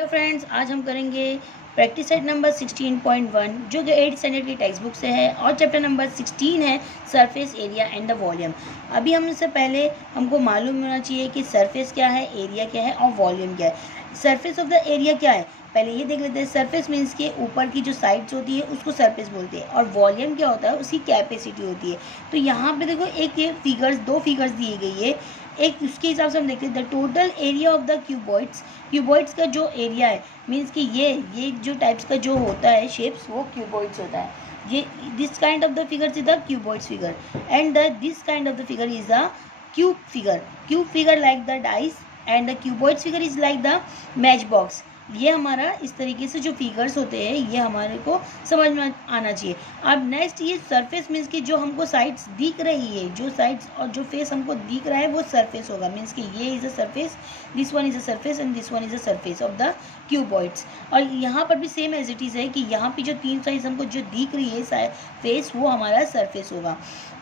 Hello friends, आज हम करेंगे प्रैक्टिस सेट नंबर 16.1 जो कि 8th स्टैंडर्ड की टेक्स्ट बुक से है और चैप्टर नंबर 16 है surface area and the volume. अभी हम इससे पहले हमको मालूम होना चाहिए कि सरफेस क्या है, एरिया क्या है और वॉल्यूम क्या है। सरफेस ऑफ द एरिया क्या है पहले ये देख लेते हैं। सरफेस मीन्स के ऊपर की जो साइड्स होती है उसको सरफेस बोलते हैं और वॉल्यूम क्या होता है, उसकी कैपेसिटी होती है। तो यहाँ पे देखो एक ये फिगर्स, दो फिगर्स दिए गई है। एक उसके हिसाब से हम देखते हैं the total area of the cuboids का जो एरिया है मीन्स कि ये जो टाइप्स का जो होता है शेप्स वो क्यूबॉइड्स होता है। ये this kind of the figure is the cuboids figure and this kind of the figure is the cube figure like the dice and the cuboids figure is like the match box. ये हमारा इस तरीके से जो figures होते हैं ये हमारे को समझ में आना चाहिए। अब नेक्स्ट ये सरफेस मीन्स कि जो हमको साइड्स दिख रही है, जो साइड्स और जो फेस हमको दिख रहा है वो सरफेस होगा। मीन्स कि ये is a surface, this one is a surface and this one is a surface of the cuboids. और यहाँ पर भी सेम एज इट इज़ है कि यहाँ पे जो तीन साइड्स हमको जो दिख रही है फेस वो हमारा सरफेस होगा।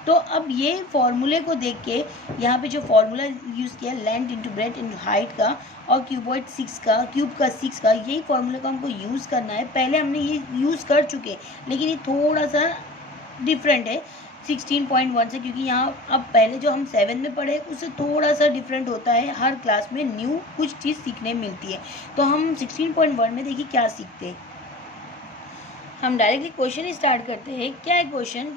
तो अब ये फॉर्मूले को देख के यहाँ पे जो फॉर्मूला यूज़ किया length into breadth into height का और क्यूब का 6 का, यही फॉर्मूले का हमको यूज़ करना है। पहले हमने ये यूज़ कर चुके लेकिन ये थोड़ा सा डिफरेंट है 16.1 से, क्योंकि यहाँ अब पहले जो हम 7 में पढ़े उससे थोड़ा सा डिफरेंट होता है। हर क्लास में न्यू कुछ चीज़ सीखने मिलती है। तो हम 16.1 में देखिए क्या सीखते हैं। हम डायरेक्टली क्वेश्चन स्टार्ट करते हैं। क्या है क्वेश्चन?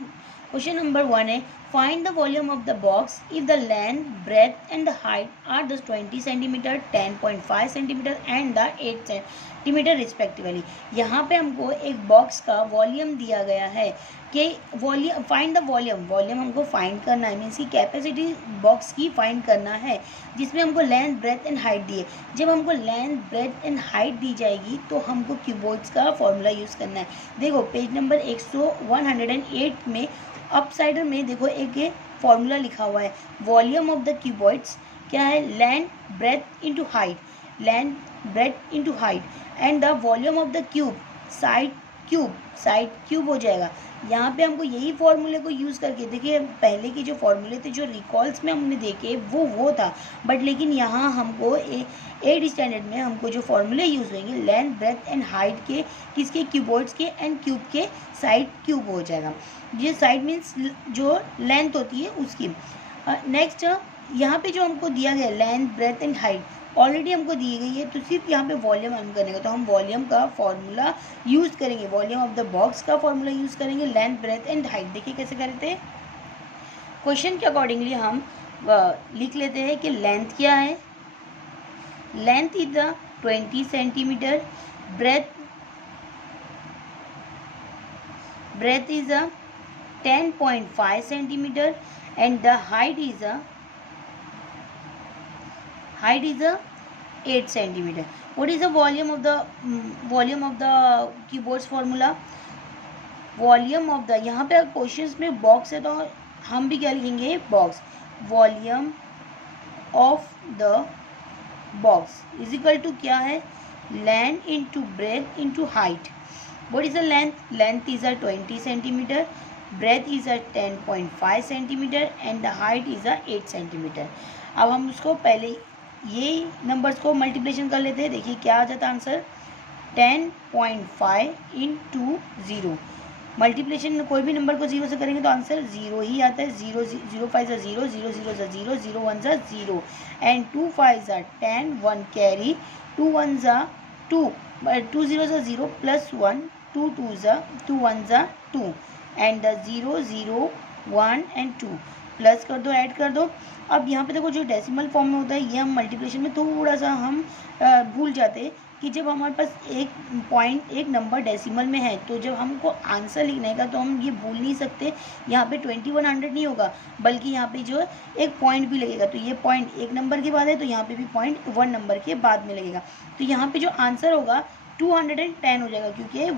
क्वेश्चन नंबर 1 है find the volume of the box if the length, breadth and the height are the 20 centimetre, 10.5 centimetre and the 8 centimetre respectively. यहाँ पे हमको एक बॉक्स का वॉल्यूम दिया गया है कि वॉल्यूम फाइंड द वॉल्यूम हमको फाइंड करना है। मीन्स की कैपेसिटी बॉक्स की फाइंड करना है जिसमें हमको लेंथ, ब्रेथ एंड हाइट दिए। जब हमको लेंथ, ब्रेथ एंड हाइट दी जाएगी तो हमको क्यूबॉइड्स का फॉर्मूला यूज़ करना है। देखो पेज नंबर 108 में अप साइड में देखो एक फॉर्मूला लिखा हुआ है। वॉल्यूम ऑफ द क्यूबॉइड्स क्या है? Length, breath into height, length, breath into height and the volume of the side cube हो जाएगा। यहाँ पे हमको यही फॉर्मूले को यूज़ करके देखिए, पहले के जो फॉर्मूले थे जो रिकॉल्स में हमने देखे वो था, बट लेकिन यहाँ हमको 8th स्टैंडर्ड में हमको जो फॉर्मूले यूज़ होंगे लेंथ, ब्रेथ एंड हाइट के, किसके? क्यूबॉइड्स के एंड क्यूब के साइड क्यूब हो जाएगा। ये साइड मीन्स जो लेंथ होती है उसकी। नेक्स्ट यहाँ पे जो हमको दिया गया length, breadth and height already हमको दी गई है, तो सिर्फ यहाँ पे वॉल्यूम हम करेंगे। तो हम वॉल्यूम का फॉर्मूला यूज़ करेंगे, वॉल्यूम ऑफ द बॉक्स का फॉर्मूला यूज़ करेंगे, लेंथ, ब्रेथ एंड हाइट। देखिए कैसे करते हैं। क्वेश्चन के अकॉर्डिंगली हम लिख लेते हैं कि लेंथ क्या है। Length is the 20 centimetre, breadth is a 10.5 centimeter and the height is a 8 centimeter. What is the volume of the keyboards formula? Volume of the, यहाँ पे क्वेश्चंस में बॉक्स है तो हम भी क्या लिखेंगे? Box. Volume of the box is equal to क्या है? Length into breadth into height. What is the length? Length is a 20 centimeter, breadth is a 10.5 centimeter and the height is a 8 centimeter. अब हम उसको पहले ये numbers को multiplication कर लेते हैं। देखिए क्या आ जाता है आंसर? 10.5 इंटू 0। मल्टीप्लिकेशन कोई भी नंबर को 0 से करेंगे तो आंसर 0 ही आता है। 0 5 ज़ा 0, 0 0 ज़ा 0, 0 1 ज़ा 0 एंड 2 5 ज़ा 10, 1 कैरी, 2 1 ज़ा 2, 2 0 ज़ा 0 प्लस 1, 2 2 ज़ा 2 1 ज़ा 2 एंड द 0 0 1 एंड 2 प्लस कर दो, ऐड कर दो। अब यहाँ पे देखो जो डेसिमल फॉर्म में होता है ये हम मल्टीप्लिकेशन में थोड़ा सा हम भूल जाते हैं कि जब हमारे पास एक नंबर डेसिमल में है तो जब हमको आंसर लिखने का तो हम ये भूल नहीं सकते। यहाँ पे 2100 नहीं होगा बल्कि यहाँ पे जो एक पॉइंट भी लगेगा। तो ये पॉइंट एक नंबर के बाद है तो यहाँ पे भी पॉइंट 1 नंबर के बाद में लगेगा। तो यहाँ पे जो आंसर होगा 210 हो जाएगा, क्योंकि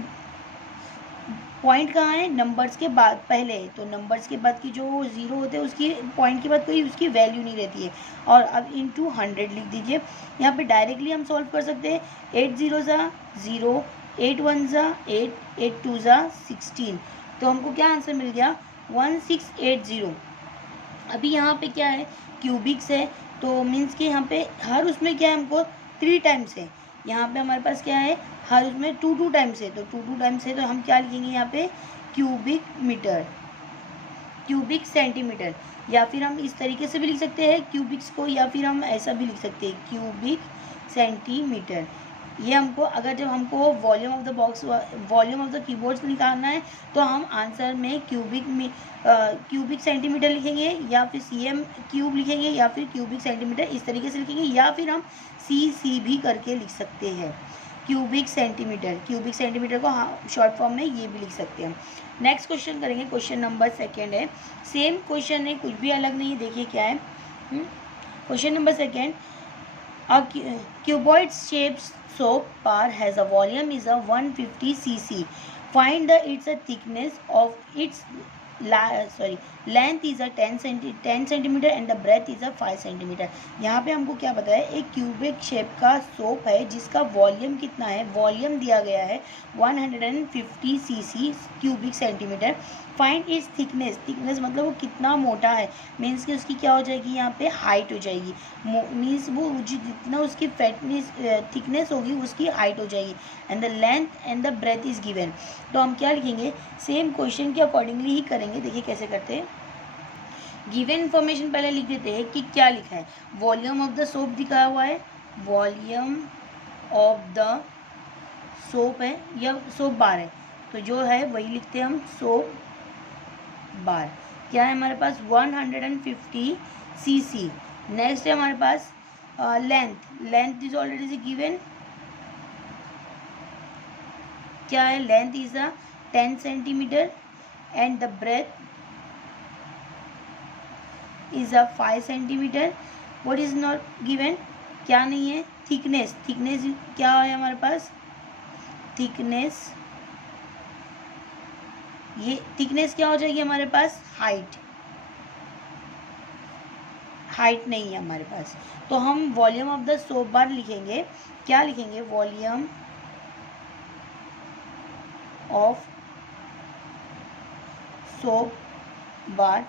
पॉइंट कहाँ है? नंबर्स के बाद पहले। तो नंबर्स के बाद की जो 0 होते हैं उसकी पॉइंट के बाद कोई उसकी वैल्यू नहीं रहती है। और अब इंटू 100 लिख दीजिए। यहाँ पे डायरेक्टली हम सॉल्व कर सकते हैं। 8 0 ज़ा 0, 8 1 ज़ा 8, 8 2 ज़ा 16। तो हमको क्या आंसर मिल गया? 1680। अभी यहाँ पे क्या है? क्यूबिक्स है तो मीन्स कि यहाँ पे हर उसमें क्या है हमको 3 टाइम्स है। यहाँ पे हमारे पास क्या है, हर उसमें 2 टाइम्स है, तो 2 टाइम्स है तो हम क्या लिखेंगे यहाँ पे क्यूबिक मीटर, क्यूबिक सेंटीमीटर, या फिर हम इस तरीके से भी लिख सकते हैं क्यूबिक्स को, या फिर हम ऐसा भी लिख सकते हैं क्यूबिक सेंटीमीटर। ये हमको अगर जब हमको volume of the box, volume of the keyboards निकालना है तो हम आंसर में क्यूबिक सेंटीमीटर लिखेंगे, या फिर CM क्यूब लिखेंगे, या फिर क्यूबिक सेंटीमीटर इस तरीके से लिखेंगे, या फिर हम CC भी करके लिख सकते हैं क्यूबिक सेंटीमीटर। क्यूबिक सेंटीमीटर को शॉर्ट फॉर्म में ये भी लिख सकते हैं। नेक्स्ट क्वेश्चन करेंगे, क्वेश्चन नंबर 2 है, सेम क्वेश्चन है, कुछ भी अलग नहीं है, देखिए क्या है। Question number 2, a cuboid shaped soap bar has a volume is a 150 cc. Find the its a thickness of its length is a 10 centimeter and the breadth is a 5 centimeter. यहाँ पे हमको क्या पता है, एक क्यूबिक शेप का soap है जिसका वॉल्यूम कितना है, वॉल्यूम दिया गया है 150 cc cubic centimetre. Find its thickness, thickness मतलब वो कितना मोटा है, मीन्स कि उसकी क्या हो जाएगी यहाँ पे हाइट हो जाएगी, मीन्स वो जितना उसकी फैटनेस थिकनेस होगी उसकी हाइट हो जाएगी। And the length and the breadth is given, तो हम क्या लिखेंगे, सेम क्वेश्चन के अकॉर्डिंगली ही करेंगे। देखिए कैसे करते हैं, गिवन इन्फॉर्मेशन पहले लिख देते हैं कि क्या लिखा है, वॉल्यूम ऑफ द सोप दिखाया हुआ है, वॉल्यूम ऑफ द सोप है या सोप बार है, तो जो है वही लिखते हैं हम सोप बार। क्या है हमारे पास 150 cc। नेक्स्ट है हमारे पास length, length is already given, क्या है, length is a 10 centimetre and the breadth is a 5 centimetre. What is not given, क्या नहीं है, थिकनेस, थिकनेस क्या है हमारे पास, थिकनेस, ये थिकनेस क्या हो जाएगी हमारे पास, हाइट, हाइट नहीं है हमारे पास, तो हम volume of the soap bar लिखेंगे, क्या लिखेंगे, volume of soap bar,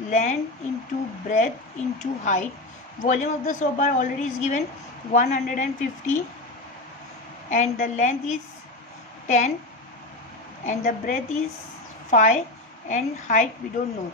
length into breadth into height. Volume of the soap bar already is given 150 and the length is 10 and the breadth is 5 and height we don't know,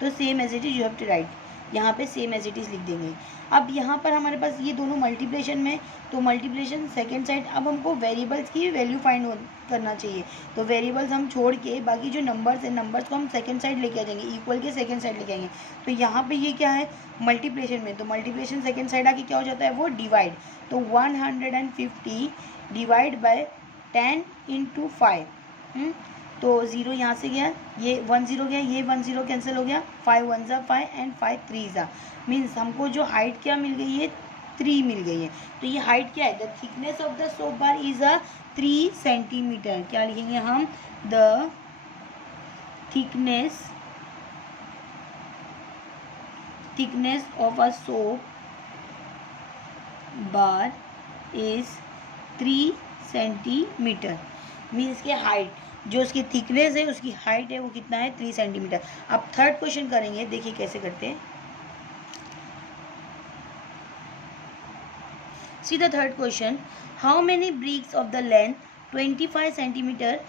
तो same as it is you have to write, यहाँ पे same as it is लिख देंगे। अब यहाँ पर हमारे पास ये दोनों मल्टीप्लिकेशन में, तो मल्टीप्लिकेशन सेकेंड साइड, अब हमको वेरिएबल्स की वैल्यू फाइंड करना चाहिए, तो वेरिएबल्स हम छोड़ के बाकी जो नंबर्स है, नंबर्स को हम सेकेंड साइड लेके आ जाएंगे, इक्वल के सेकेंड साइड लेके आएंगे। तो यहाँ पे ये क्या है मल्टीप्लिकेशन में, तो मल्टीप्लिकेशन सेकेंड साइड आके क्या हो जाता है, वो डिवाइड, तो 150 डिवाइड बाय 10 इंटू 5, तो 0 यहाँ से गया, ये 1 0 गया, ये 1 0 कैंसिल हो गया, 5 1 ज़ा 5 एंड 5 3 ज़ा, मीन्स हमको जो हाइट क्या मिल गई है, 3 मिल गई है। तो ये हाइट क्या है, the thickness of the soap bar is a 3 centimetre. क्या लिखेंगे हम, the thickness of a soap bar is 3 centimetre, means के हाइट, जो उसकी थिकनेस है उसकी हाइट है वो कितना है, 3 सेंटीमीटर। अब थर्ड क्वेश्चन करेंगे, देखिए कैसे करते हैं। See the third question, how many bricks of the length 25 centimetre,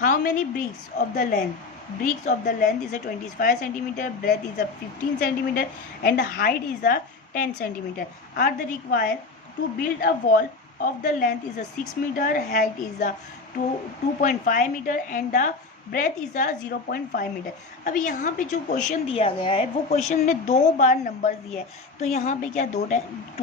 how many bricks of the length, bricks of the length is a 25 centimeter, breadth is a 15 centimeter and the height is a 10 centimeter are the required to build a wall of the length is a 6 meter, height is a 2.5 meter and the breadth is 0.5 metre. अब यहाँ पे जो question दिया गया है वो question में 2 बार number दिया है, तो यहाँ पे क्या 2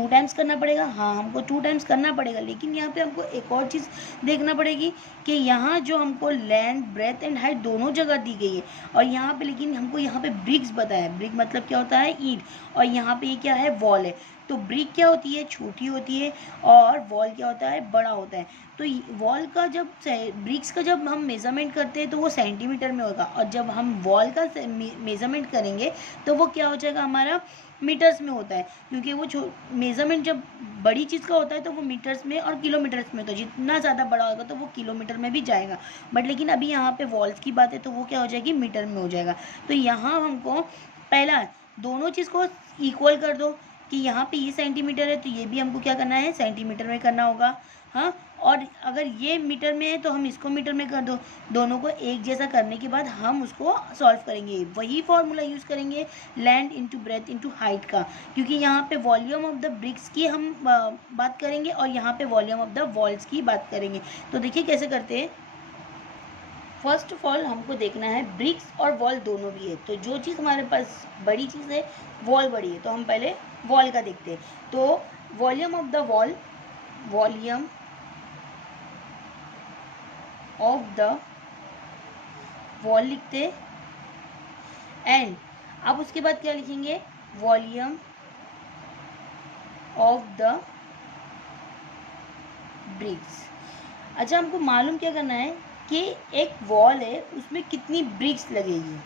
टाइम्स करना पड़ेगा, हाँ हमको 2 टाइम्स करना पड़ेगा, लेकिन यहाँ पे हमको एक और चीज़ देखना पड़ेगी कि यहाँ जो हमको लेंथ ब्रेथ एंड हाइट दोनों जगह दी गई है, और यहाँ पे लेकिन हमको यहाँ पे ब्रिक्स बताया है, ब्रिक मतलब क्या होता है, ईंट, और यहाँ पे ये क्या है, वॉल है। तो ब्रिक क्या होती है, छोटी होती है, और वॉल क्या होता है, बड़ा होता है। तो वॉल का जब ब्रिक्स का जब हम मेज़रमेंट करते हैं तो वो सेंटीमीटर में होगा, और जब हम वॉल का मेज़रमेंट करेंगे तो वो क्या हो जाएगा, हमारा मीटर्स में होता है, क्योंकि वो मेज़रमेंट जब बड़ी चीज़ का होता है तो वो मीटर्स में और किलोमीटर्स में होता है, जितना ज़्यादा बड़ा होगा तो वो किलोमीटर में भी जाएगा, बट लेकिन अभी यहाँ पे वॉल्स की बात है तो वो क्या हो जाएगी, मीटर में हो जाएगा। तो यहाँ हमको पहला दोनों चीज़ को इक्वल कर दो, कि यहाँ पे ये सेंटीमीटर है तो ये भी हमको क्या करना है, सेंटीमीटर में करना होगा। हाँ, और अगर ये मीटर में है तो हम इसको मीटर में कर दो। दोनों को एक जैसा करने के बाद हम उसको सॉल्व करेंगे। वही फॉर्मूला यूज़ करेंगे land into breadth into height का, क्योंकि यहाँ पे वॉल्यूम ऑफ द ब्रिक्स की हम बात करेंगे और यहाँ पे वॉल्यूम ऑफ द वॉल्स की बात करेंगे। तो देखिए कैसे करते हैं। फर्स्ट ऑफ ऑल हमको देखना है ब्रिक्स और वॉल दोनों भी है, तो जो चीज़ हमारे पास बड़ी चीज़ है वॉल बड़ी है, तो हम पहले वॉल का देखते हैं। तो volume of the wall, volume of the wall लिखते, एंड अब उसके बाद क्या लिखेंगे, वॉल्यूम ऑफ द ब्रिक्स। अच्छा, हमको मालूम क्या करना है कि एक वॉल है उसमें कितनी ब्रिक्स लगेगी।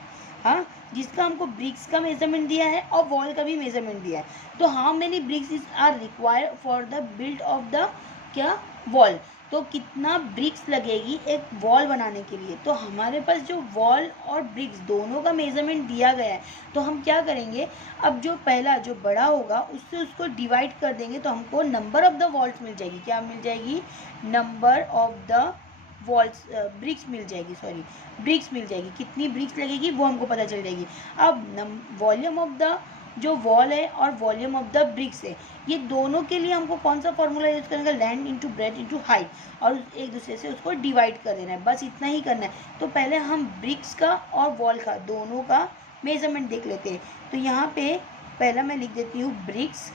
हाँ, जिसका हमको ब्रिक्स का मेजरमेंट दिया है और वॉल का भी मेजरमेंट दिया है। तो how many bricks are required for the build of the क्या वॉल, तो कितना ब्रिक्स लगेगी एक वॉल बनाने के लिए। तो हमारे पास जो वॉल और ब्रिक्स दोनों का मेजरमेंट दिया गया है, तो हम क्या करेंगे, अब जो पहला जो बड़ा होगा उससे उसको डिवाइड कर देंगे तो हमको नंबर ऑफ द वॉल्स मिल जाएगी। क्या मिल जाएगी, number of the walls, bricks मिल जाएगी, सॉरी ब्रिक्स मिल जाएगी। कितनी ब्रिक्स लगेगी वो हमको पता चल जाएगी। अब वॉल्यूम ऑफ द जो वॉल है और वॉल्यूम ऑफ द ब्रिक्स है, ये दोनों के लिए हमको कौन सा फॉर्मूला यूज़ करना है, land into breadth into height, और एक दूसरे से उसको डिवाइड कर देना है, बस इतना ही करना है। तो पहले हम ब्रिक्स का और वॉल का दोनों का मेजरमेंट देख लेते हैं। तो यहाँ पे पहला मैं लिख देती हूँ ब्रिक्स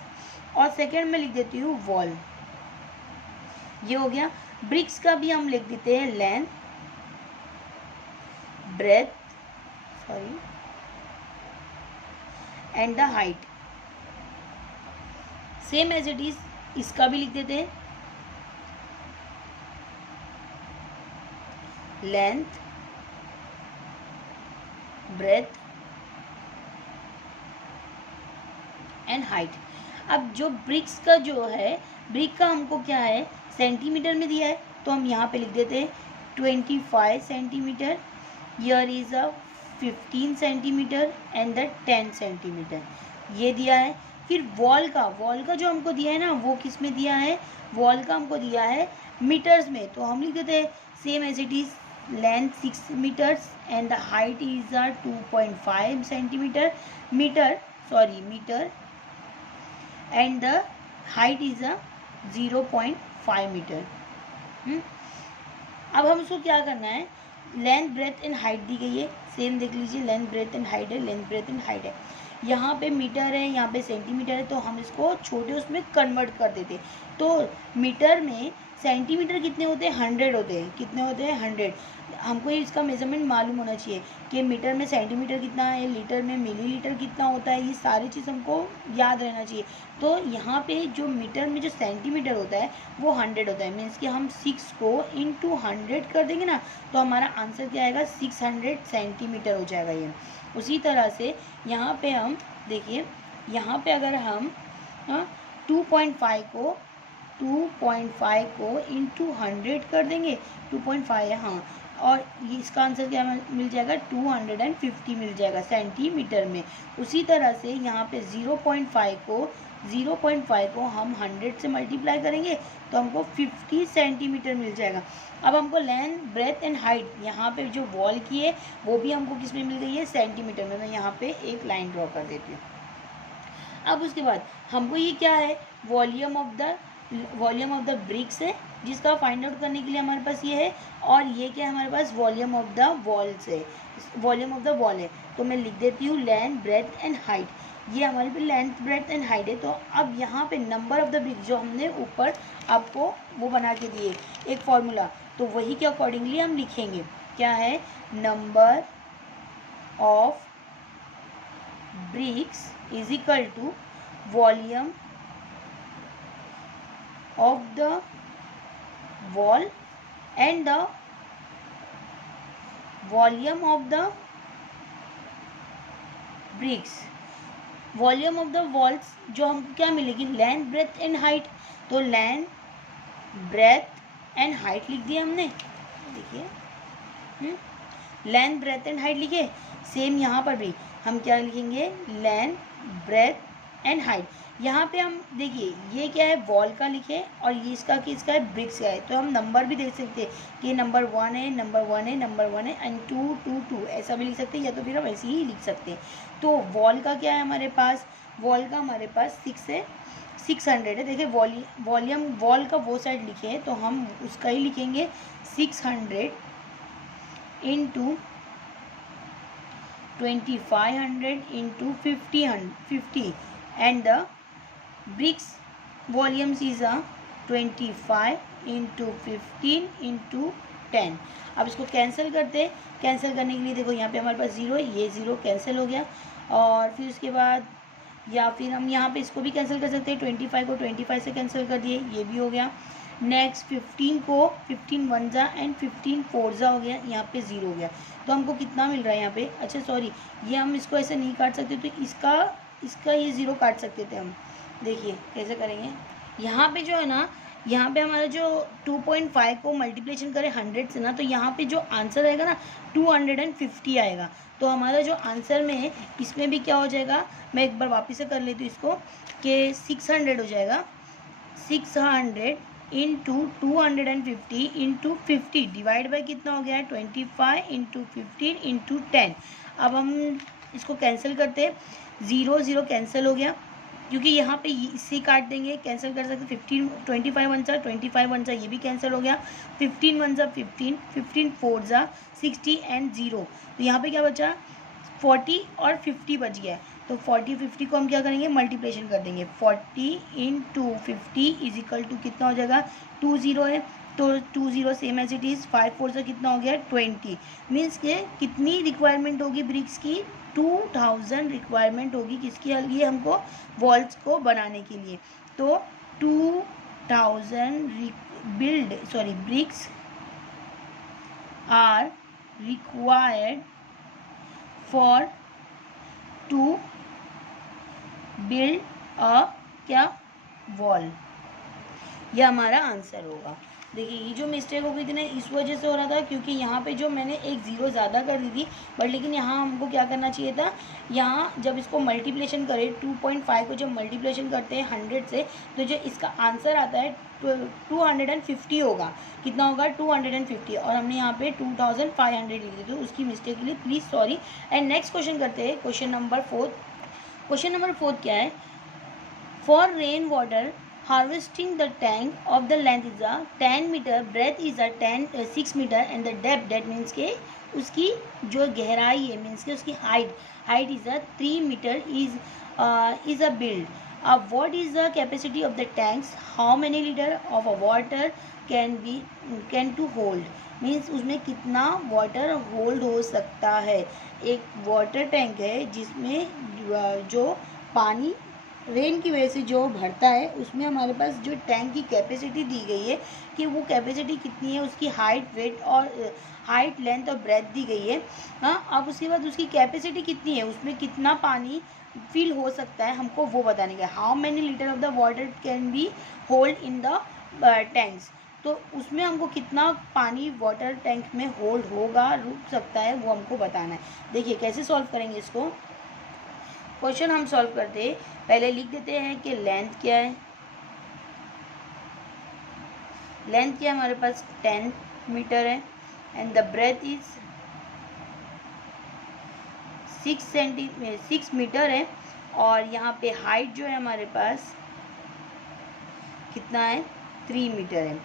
और सेकेंड में लिख देती हूँ वॉल, ये हो गया। ब्रिक्स का भी हम लिख देते हैं length, breadth, sorry, and the height, same as it is इसका भी लिख देते हैं, लेंथ, ब्रेथ एंड हाइट। अब जो ब्रिक्स का जो है, ब्रिक का हमको क्या है, सेंटीमीटर में दिया है, तो हम यहाँ पे लिख देते हैं 25 centimetre, here is a 15 centimetre and the 10 centimetre, ये दिया है। फिर वॉल का जो हमको दिया है ना, वो किस में दिया है, वॉल का हमको दिया है मीटर्स में, तो हम लिख देते हैं same as it is, length 6 metres and the height is 2.5 centimetre, metre and the height is 0.5 metre. अब हम उसको क्या करना है, लेंथ ब्रेथ एंड हाइट दी गई है, सेम देख लीजिए, लेंथ ब्रेथ एंड हाइट है, लेंथ ब्रेथ एंड हाइट है। यहाँ पे मीटर है, यहाँ पे सेंटीमीटर है, तो हम इसको छोटे उसमें कन्वर्ट कर देते। तो मीटर में सेंटीमीटर कितने होते हैं, 100 होते हैं। कितने होते हैं, 100। हमको इसका मेजरमेंट मालूम होना चाहिए कि मीटर में सेंटीमीटर कितना है, लीटर में मिलीलीटर कितना होता है, ये सारी चीज़ हमको याद रहना चाहिए। तो यहाँ पे जो मीटर में जो सेंटीमीटर होता है वो 100 होता है, मीन्स कि हम 6 को इंटू 100 कर देंगे ना, तो हमारा आंसर क्या आएगा, 600 सेंटीमीटर हो जाएगा ये। उसी तरह से यहाँ पे हम देखिए, यहाँ पे अगर हम 2.5 को इंटू 100 कर देंगे, 2.5 है हाँ, और ये इसका आंसर क्या मिल जाएगा, 250 मिल जाएगा सेंटीमीटर में। उसी तरह से यहाँ पे 0.5 को हम 100 से मल्टीप्लाई करेंगे तो हमको 50 सेंटीमीटर मिल जाएगा। अब हमको लेंथ ब्रेथ एंड हाइट, यहाँ पे जो वॉल की है वो भी हमको किस में मिल गई है, सेंटीमीटर में। मैं यहाँ पे एक लाइन ड्रॉ कर देती हूँ। अब उसके बाद हमको ये क्या है, वॉल्यूम ऑफ द ब्रिक्स है, जिसका फाइंड आउट करने के लिए हमारे पास ये है, और ये क्या है हमारे पास, वॉल्यूम ऑफ द वॉल्स है, वॉल्यूम ऑफ द वॉल है। तो मैं लिख देती हूँ लेंथ ब्रेथ एंड हाइट, ये हमारे पे लेंथ ब्रेथ एंड हाइट है। तो अब यहाँ पे नंबर ऑफ द ब्रिक्स जो हमने ऊपर आपको वो बना के दिए एक फॉर्मूला, तो वही के अकॉर्डिंगली हम लिखेंगे। क्या है, number of bricks is equal to volume of the wall and the volume of the bricks। Volume of the walls जो हमको क्या मिलेगी, लेंथ ब्रेथ एंड हाइट, तो लेंथ ब्रेथ एंड हाइट लिख दिया हमने, देखिए लेंथ ब्रेथ एंड हाइट लिखे। सेम यहाँ पर भी हम क्या लिखेंगे, लेंथ ब्रेथ एंड हाइट। यहाँ पे हम देखिए ये क्या है, वॉल का लिखे और ये इसका किसका है, ब्रिक्स का है। तो हम नंबर भी देख सकते हैं कि नंबर 1 है, नंबर 1 है, नंबर 1 है एंड 2 2 2 ऐसा भी लिख सकते हैं, या तो फिर हम ऐसे ही लिख सकते हैं। तो वॉल का क्या है हमारे पास, वॉल का हमारे पास 6 है, 600 है। देखिए वॉल्यूम वॉल का वो साइड लिखे हैं तो हम उसका ही लिखेंगे 600 into 2500 into 50 and the bricks volumes is a 25 into 15 into 10। अब इसको कैंसिल करते हैं। कैंसिल करने के लिए देखो यहाँ पे हमारे पास 0 है, ये 0 कैंसिल हो गया। और फिर उसके बाद या फिर हम यहाँ पे इसको भी कैंसिल कर सकते हैं, 25 को 25 से कैंसिल कर दिए, ये भी हो गया। नेक्स्ट 15 को 15 वन जा एंड 15 फोर जा हो गया, यहाँ पे 0 हो गया। तो हमको कितना मिल रहा है यहाँ पे, अच्छा सॉरी ये हम इसको ऐसे नहीं काट सकते, तो इसका ये 0 काट सकते थे हम। देखिए कैसे करेंगे, यहाँ पे जो है ना, यहाँ पे हमारा जो 2.5 को मल्टीप्लिकेशन करें 100 से ना, तो यहाँ पे जो आंसर आएगा ना 250 आएगा। तो हमारा जो आंसर में है इसमें भी क्या हो जाएगा, मैं एक बार वापस से कर लेती हूँ इसको कि 600 हो जाएगा, 600 इंटू 250 इंटू 50 डिवाइड बाई कितना हो गया है 25 इंटू 15 इंटू 10। अब हम इसको कैंसिल करते हैं, 0 0 कैंसिल हो गया क्योंकि यहाँ पे इससे काट देंगे, कैंसिल कर सकते। 15 25 वन जा 25 वन जा, ये भी कैंसिल हो गया। 15 वन जा 15, 15 फोर जा 60 एंड 0। तो यहाँ पे क्या बचा, 40 और 50 बच गया। तो 40 50 को हम क्या करेंगे, मल्टीप्लिकेशन कर देंगे। 40 इंटू 50 इज इक्वल टू कितना हो जाएगा, 2 0 है तो 2 0 सेम एज इट इज़, 5 4 से कितना हो गया 20। मीन्स के कितनी रिक्वायरमेंट होगी ब्रिक्स की, 2000 रिक्वायरमेंट होगी किसके लिए, हमको वॉल्स को बनाने के लिए। तो 2000 bricks are required for to build a क्या वॉल, यह हमारा आंसर होगा। देखिए ये जो मिस्टेक हो गई थी ना इस वजह से हो रहा था क्योंकि यहाँ पे जो मैंने एक 0 ज़्यादा कर दी थी, बट लेकिन यहाँ हमको क्या करना चाहिए था, यहाँ जब इसको मल्टीप्लिकेशन करें 2.5 को जब मल्टीप्लिकेशन करते हैं 100 से, तो जो इसका आंसर आता है 250 होगा। कितना होगा 250, और हमने यहाँ पे 2500 लिख दी, तो उसकी मिस्टेक के लिए please sorry. And next question करते हैं, क्वेश्चन नंबर 4। क्वेश्चन नंबर 4 क्या है, for rain water harvesting the tank of the length is a 10 meter, breadth is a 6 meter and the depth, that means के उसकी जो गहराई है मीन्स के उसकी height is a 3 metre is a build. What is the capacity of the tanks, how many liter of a water can to hold, means उसमें कितना water hold हो सकता है। एक वाटर टैंक है जिसमें जो पानी रेन की वजह से जो भरता है उसमें हमारे पास जो टैंक की कैपेसिटी दी गई है कि वो कैपेसिटी कितनी है, उसकी हाइट वेट और हाइट लेंथ और ब्रेथ दी गई है। हाँ, अब उसके बाद उसकी कैपेसिटी कितनी है, उसमें कितना पानी फिल हो सकता है, हमको वो बताने का। How many litre of the water can be hold in the tanks, तो उसमें हमको कितना पानी वाटर टैंक में होल्ड होगा, रुक सकता है, वो हमको बताना है। देखिए कैसे सॉल्व करेंगे इसको। क्वेश्चन हम सॉल्व करते हैं, पहले लिख देते हैं कि लेंथ क्या है। लेंथ क्या है हमारे पास 10 मीटर है and the breadth is 6 metre है, और यहाँ पे हाइट जो है हमारे पास कितना है 3 मीटर है।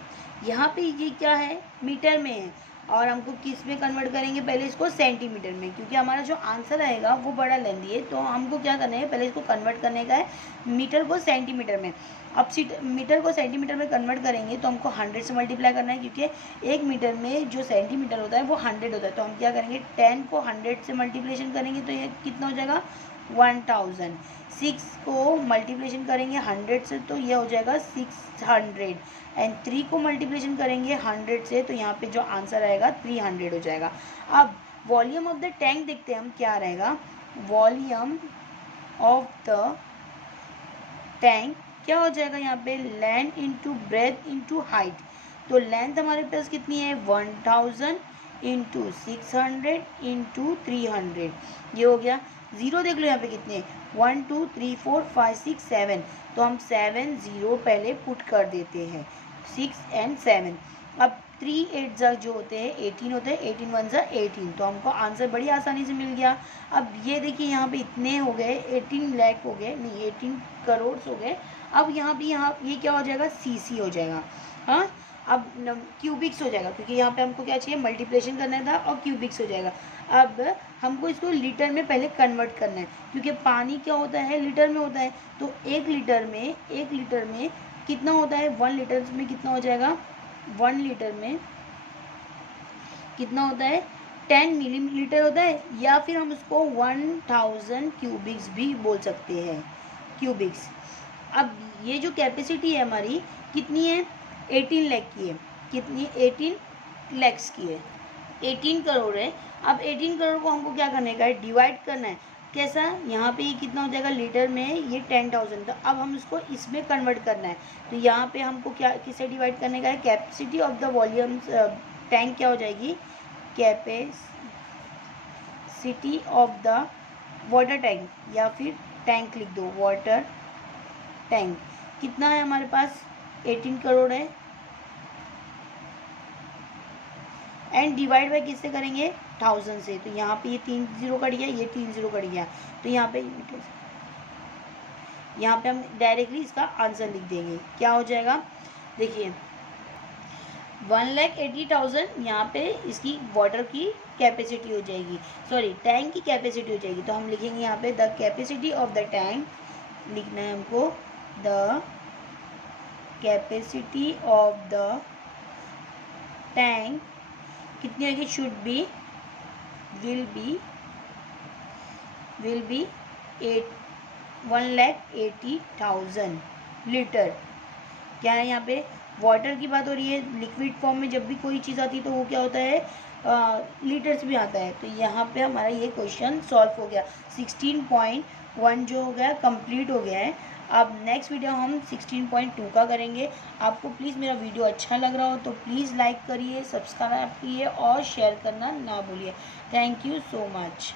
यहाँ पे ये क्या है मीटर में है और हमको किस में कन्वर्ट करेंगे, पहले इसको सेंटीमीटर में, क्योंकि हमारा जो आंसर आएगा वो बड़ा लेंदी है, तो हमको क्या करना है पहले इसको कन्वर्ट करने का है मीटर को सेंटीमीटर में। अब मीटर को सेंटीमीटर में कन्वर्ट करेंगे तो हमको 100 से मल्टीप्लाई करना है, क्योंकि एक मीटर में जो सेंटीमीटर होता है वो 100 होता है। तो हम क्या करेंगे 10 को 100 से मल्टीप्लिकेशन करेंगे तो ये कितना हो जाएगा 1000। 6 को मल्टीप्लिकेशन करेंगे 100 से तो ये हो जाएगा 600, एंड 3 को मल्टीप्लिकेशन करेंगे 100 से तो यहाँ पे जो आंसर आएगा 300 हो जाएगा। अब वॉल्यूम ऑफ द टैंक देखते हैं हम क्या रहेगा। वॉल्यूम ऑफ द टैंक क्या हो जाएगा यहाँ पे, length into breadth into height. तो लेंथ हमारे पास कितनी है 1000 इंटू 600 इंटू 300, ये हो गया। ज़ीरो देख लो यहाँ पे कितने, 1 2 3 4 5 6 7, तो हम 7 0 पहले पुट कर देते हैं, 6 and 7। अब 3 8 जा जो होते हैं 18 होते हैं, 18 1 जा 18, तो हमको आंसर बड़ी आसानी से मिल गया। अब ये देखिए यहाँ पे इतने हो गए, 18 लाख हो गए, नहीं 18 करोड़ हो गए। अब यहाँ पे ये क्या हो जाएगा, सीसी हो जाएगा। हाँ, अब क्यूबिक्स हो जाएगा, क्योंकि यहाँ पे हमको क्या चाहिए, मल्टीप्लिकेशन करना था और क्यूबिक्स हो जाएगा। अब हमको इसको लीटर में पहले कन्वर्ट करना है, क्योंकि पानी क्या होता है, लीटर में होता है। तो 1 लीटर में कितना होता है, 1 लीटर में कितना हो जाएगा, 1 लीटर में कितना होता है, 10 मिलीलीटर होता है, या फिर हम उसको 1000 क्यूबिक्स भी बोल सकते हैं, क्यूबिक्स। अब ये जो कैपेसिटी है हमारी कितनी है, 18 लाख की है, कितनी, 18 लैक्स की है, 18 करोड़ है। अब 18 करोड़ को हमको क्या करने का है, डिवाइड करना है। कैसा, यहाँ पे ये कितना हो जाएगा, लीटर में है ये 10,000, तो अब हम इसको इसमें कन्वर्ट करना है। तो यहाँ पे हमको क्या, किसे डिवाइड करने का है, capacity of the volume tank क्या हो जाएगी, capacity of the water tank, या फिर टैंक लिख दो, वाटर टैंक कितना है हमारे पास, 18 करोड़ है, एंड डिवाइड बाय किससे करेंगे, 1000 से। तो यहाँ पे ये 3 0 कट गया, ये 3 0 कट गया, तो यहाँ पे हम डायरेक्टली इसका आंसर लिख देंगे, क्या हो जाएगा, देखिए 1,80,000 यहाँ पे इसकी वाटर की कैपेसिटी हो जाएगी, सॉरी टैंक की कैपेसिटी हो जाएगी। तो हम लिखेंगे यहाँ पे the capacity of the tank, लिखना है हमको the capacity of the tank कितनी होगी, should be, will be 1,80,000 litre. क्या है यहाँ पे, वाटर की बात हो रही है, लिक्विड फॉर्म में जब भी कोई चीज़ आती है तो वो क्या होता है, लीटर्स भी आता है। तो यहाँ पे हमारा ये क्वेश्चन सॉल्व हो गया, 16.1 जो हो गया कंप्लीट हो गया है। अब नेक्स्ट वीडियो हम 16.2 का करेंगे। आपको प्लीज़ मेरा वीडियो अच्छा लग रहा हो तो प्लीज़ लाइक करिए, सब्सक्राइब कीजिए और शेयर करना ना भूलिए। Thank you so much.